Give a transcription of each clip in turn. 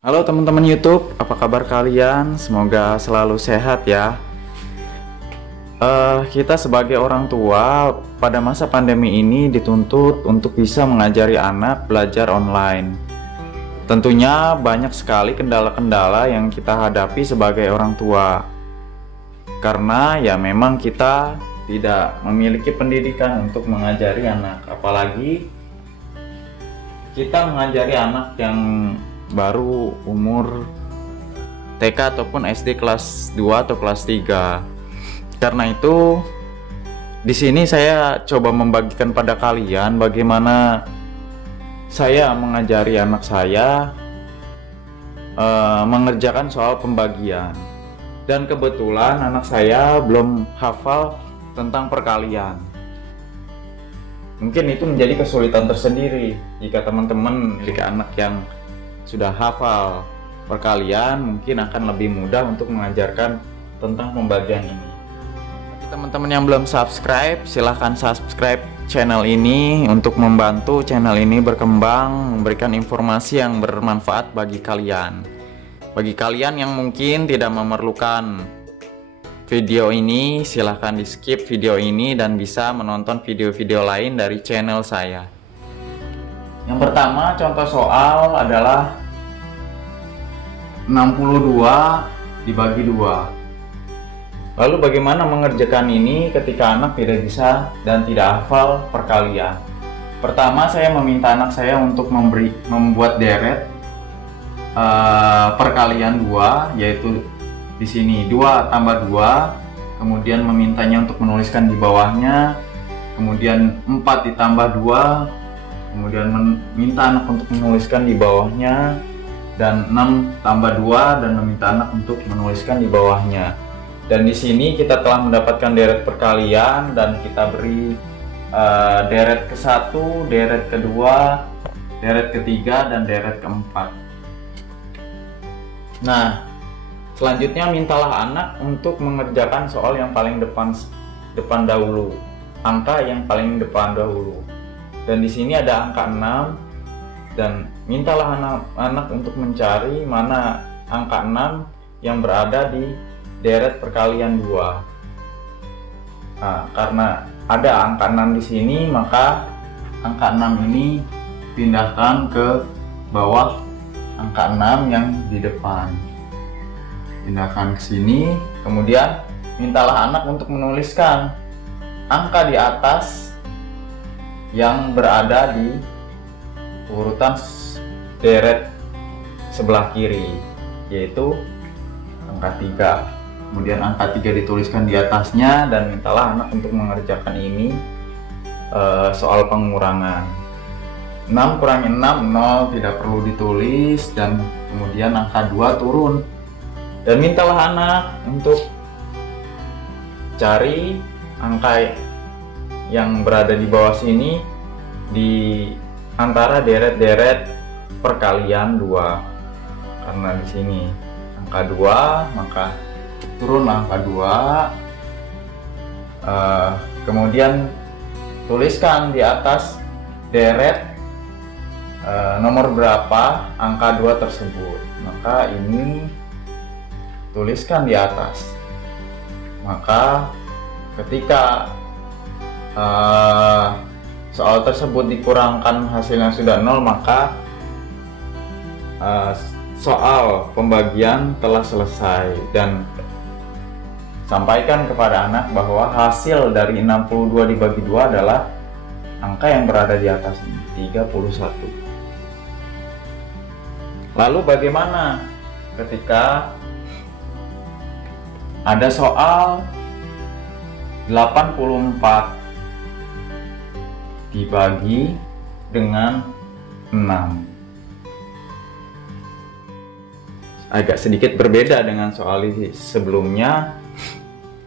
Halo teman-teman YouTube, apa kabar kalian? Semoga selalu sehat ya. Kita sebagai orang tua pada masa pandemi ini dituntut untuk bisa mengajari anak belajar online. Tentunya banyak sekali kendala-kendala yang kita hadapi sebagai orang tua. Karena ya memang kita tidak memiliki pendidikan untuk mengajari anak, apalagi kita mengajari anak yang baru umur TK ataupun SD kelas 2 atau kelas 3. Karena itu di sini saya coba membagikan pada kalian bagaimana saya mengajari anak saya mengerjakan soal pembagian. Dan kebetulan anak saya belum hafal tentang perkalian. Mungkin itu menjadi kesulitan tersendiri jika teman-teman memiliki anak yang sudah hafal perkalian, mungkin akan lebih mudah untuk mengajarkan tentang pembagian ini. Bagi teman-teman yang belum subscribe, silahkan subscribe channel ini untuk membantu channel ini berkembang, memberikan informasi yang bermanfaat bagi kalian. Bagi kalian yang mungkin tidak memerlukan video ini, silahkan di skip video ini dan bisa menonton video-video lain dari channel saya. Yang pertama, contoh soal adalah 62 dibagi 2. Lalu bagaimana mengerjakan ini ketika anak tidak bisa dan tidak hafal perkalian? Pertama, saya meminta anak saya untuk membuat deret perkalian 2, yaitu di sini 2 tambah 2, kemudian memintanya untuk menuliskan di bawahnya, kemudian 4 ditambah 2, kemudian meminta anak untuk menuliskan di bawahnya, dan 6 tambah 2 dan meminta anak untuk menuliskan di bawahnya. Dan di sini kita telah mendapatkan deret perkalian dan kita beri deret ke-1, deret kedua, deret ketiga, dan deret keempat. Nah, selanjutnya mintalah anak untuk mengerjakan soal yang paling depan dahulu, angka yang paling depan dahulu. Dan di sini ada angka 6 dan mintalah anak untuk mencari mana angka 6 yang berada di deret perkalian 2. Nah, karena ada angka 6 di sini, maka angka 6 ini pindahkan ke bawah angka 6 yang di depan. Pindahkan ke sini, kemudian mintalah anak untuk menuliskan angka di atas yang berada di urutan deret sebelah kiri, yaitu angka 3. Kemudian angka 3 dituliskan di atasnya dan mintalah anak untuk mengerjakan ini soal pengurangan. 6 kurangi 6, 0, tidak perlu ditulis, dan kemudian angka 2 turun. Dan mintalah anak untuk cari angka yang berada di bawah sini di antara deret-deret perkalian 2. Karena di sini angka 2, maka turun angka 2. Kemudian tuliskan di atas deret nomor berapa angka 2 tersebut. Maka ini tuliskan di atas. Maka ketika soal tersebut dikurangkan hasilnya sudah 0, maka soal pembagian telah selesai. Dan sampaikan kepada anak bahwa hasil dari 62 dibagi 2 adalah angka yang berada di atas ini, 31. Lalu bagaimana ketika ada soal 84 dibagi dengan 6? Agak sedikit berbeda dengan soal sebelumnya.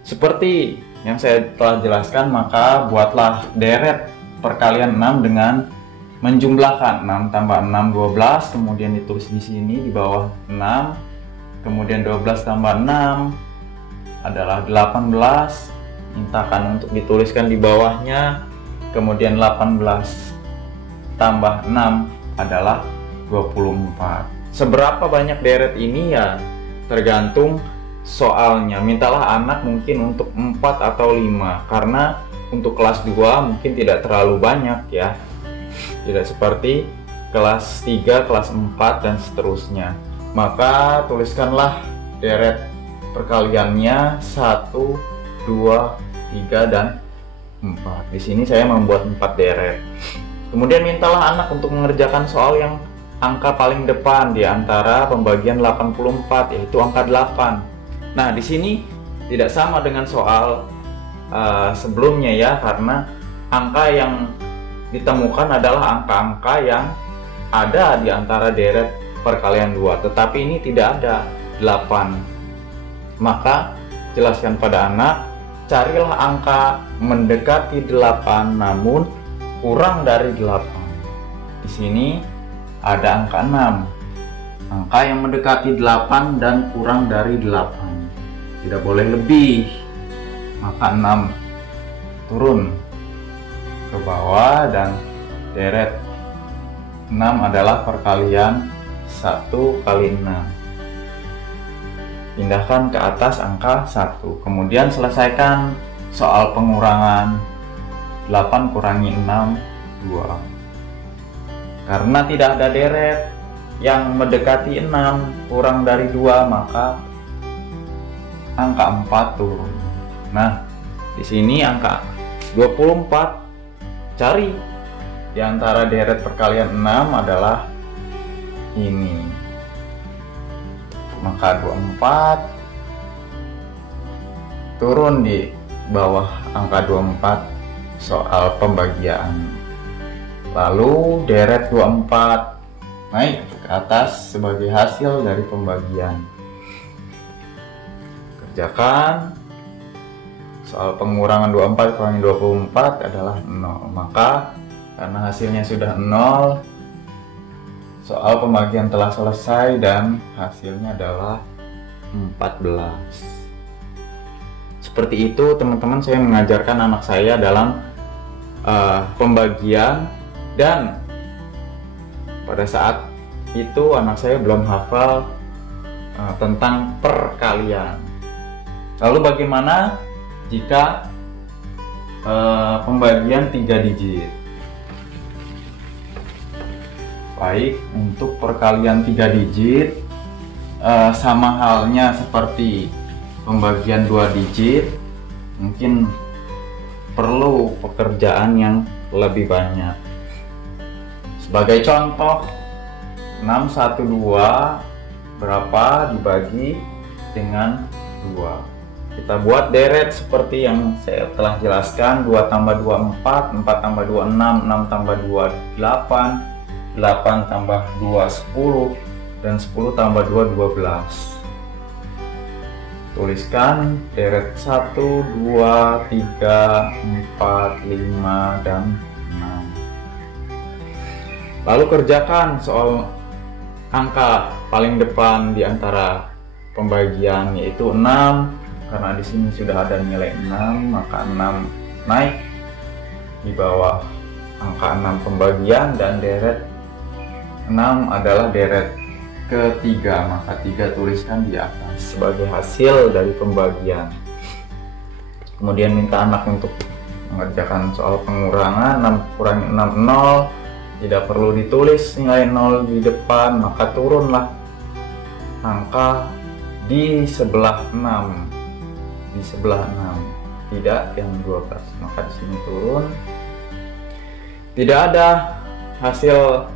Seperti yang saya telah jelaskan, maka buatlah deret perkalian 6 dengan menjumlahkan 6 tambah 6 12, kemudian ditulis di sini di bawah 6, kemudian 12 tambah 6 adalah 18, mintakan untuk dituliskan di bawahnya, kemudian 18 tambah 6 adalah 24. Seberapa banyak deret ini ya tergantung soalnya. Mintalah anak mungkin untuk 4 atau 5, karena untuk kelas 2 mungkin tidak terlalu banyak ya. Tidak seperti kelas 3, kelas 4 dan seterusnya. Maka tuliskanlah deret perkaliannya 1, 2, 3 dan 4. Di sini saya membuat 4 deret. Kemudian mintalah anak untuk mengerjakan soal yang angka paling depan di antara pembagian 84, yaitu angka 8. Nah, di sini tidak sama dengan soal sebelumnya ya, karena angka yang ditemukan adalah angka-angka yang ada di antara deret perkalian 2, tetapi ini tidak ada 8. Maka jelaskan pada anak, carilah angka mendekati 8 namun kurang dari 8. Di sini ada angka 6. Angka yang mendekati 8 dan kurang dari 8. Tidak boleh lebih. Maka 6 turun ke bawah dan deret 6 adalah perkalian 1 kali 6. Pindahkan ke atas angka 1. Kemudian selesaikan soal pengurangan 8 kurangi 6, 2. Karena tidak ada deret yang mendekati 6 kurang dari 2, maka angka 4 turun. Nah, di sini angka 24. Cari di antara deret perkalian 6 adalah ini. Maka 24 turun di bawah angka 24 soal pembagian. Lalu deret 24 naik ke atas sebagai hasil dari pembagian. Kerjakan soal pengurangan 24 kurangi 24 adalah 0. Maka karena hasilnya sudah 0, soal pembagian telah selesai dan hasilnya adalah 14. Seperti itu teman-teman, saya mengajarkan anak saya dalam pembagian, dan pada saat itu anak saya belum hafal tentang perkalian. Lalu bagaimana jika pembagian 3 digit? Baik, untuk perkalian 3 digit sama halnya seperti pembagian 2 digit, mungkin perlu pekerjaan yang lebih banyak. Sebagai contoh, 612 berapa dibagi dengan 2? Kita buat deret seperti yang saya telah jelaskan. 2 tambah 2 4, 4 tambah 2 6, 6 tambah 2 8, 8 tambah 2 10, dan 10 tambah 2 12. Tuliskan deret 1, 2, 3, 4, 5, dan 6. Lalu kerjakan soal angka paling depan di antara pembagian, yaitu 6. Karena di sini sudah ada nilai 6, maka 6 naik di bawah angka 6 pembagian, dan deret 6 adalah deret ketiga, maka 3 tuliskan di atas sebagai hasil dari pembagian. Kemudian minta anak untuk mengerjakan soal pengurangan. 6 kurangi 6, 0. Tidak perlu ditulis nilai 0 di depan, maka turunlah angka di sebelah 6. Di sebelah 6, tidak yang 12, maka di sini turun. Tidak ada hasil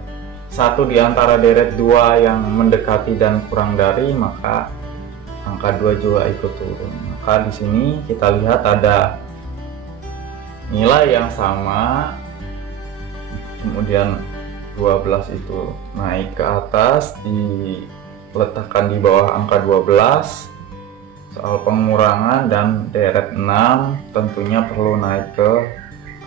1 di antara deret 2 yang mendekati dan kurang dari, maka angka 2 juga ikut turun. Maka di sini kita lihat ada nilai yang sama, kemudian 12 itu naik ke atas, diletakkan di bawah angka 12. Soal pengurangan dan deret 6 tentunya perlu naik ke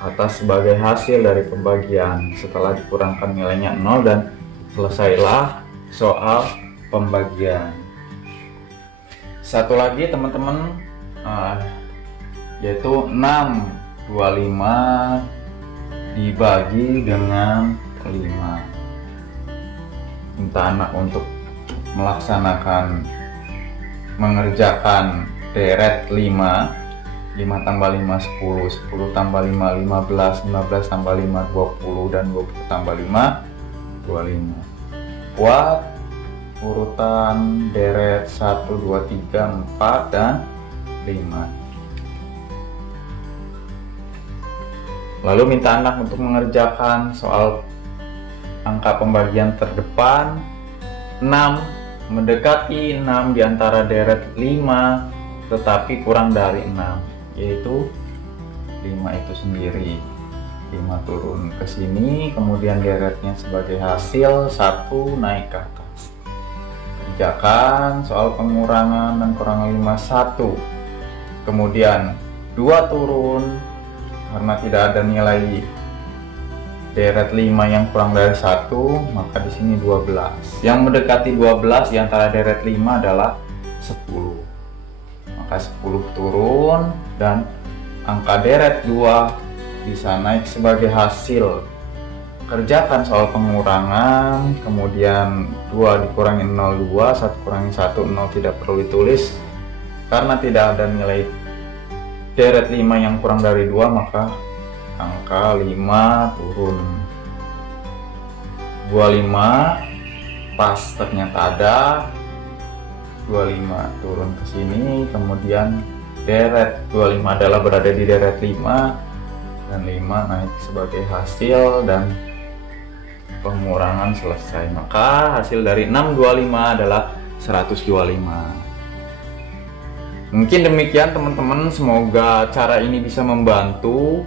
atas sebagai hasil dari pembagian setelah dikurangkan nilainya 0, dan selesailah soal pembagian. Satu lagi teman-teman, yaitu 625 dibagi dengan 5. Minta anak untuk melaksanakan mengerjakan deret 5 tambah 5 10, 10 tambah 5 15, 15 tambah 5 20, dan 20 tambah 5 25. Buat urutan deret 1 2 3 4 dan 5. Lalu minta anak untuk mengerjakan soal angka pembagian terdepan. 6 mendekati 6 di antara deret 5 tetapi kurang dari 6, yaitu 5 itu sendiri. 5 turun ke sini, kemudian deretnya sebagai hasil 1 naik ke atas. Kerjakan soal pengurangan dan kurang 5 1. Kemudian 2 turun karena tidak ada nilai deret 5 yang kurang dari 1, maka di sini 12. Yang mendekati 12 di antara deret 5 adalah 10. Maka 10 turun dan angka deret 2 bisa naik sebagai hasil. Kerjakan soal pengurangan, kemudian 2 dikurangi 0 2, 1 kurangi 1 0, tidak perlu ditulis karena tidak ada nilai deret 5 yang kurang dari 2, maka angka 5 turun. 25 pas ternyata ada, 25 turun ke sini, kemudian deret 25 adalah berada di deret 5 dan 5 naik sebagai hasil dan pengurangan selesai. Maka hasil dari 625 adalah 125. Mungkin demikian teman-teman, semoga cara ini bisa membantu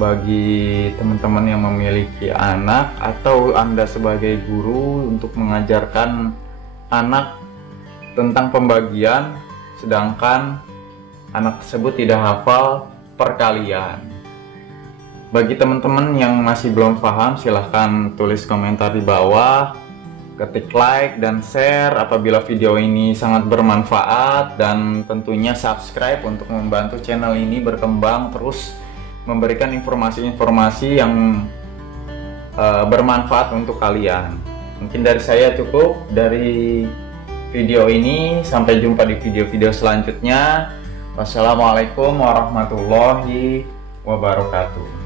bagi teman-teman yang memiliki anak atau Anda sebagai guru untuk mengajarkan anak tentang pembagian sedangkan anak tersebut tidak hafal perkalian. Bagi teman-teman yang masih belum paham, silahkan tulis komentar di bawah, ketik like dan share apabila video ini sangat bermanfaat, dan tentunya subscribe untuk membantu channel ini berkembang terus memberikan informasi-informasi yang bermanfaat untuk kalian. Mungkin dari saya cukup dari video ini, sampai jumpa di video-video selanjutnya. Wassalamualaikum warahmatullahi wabarakatuh.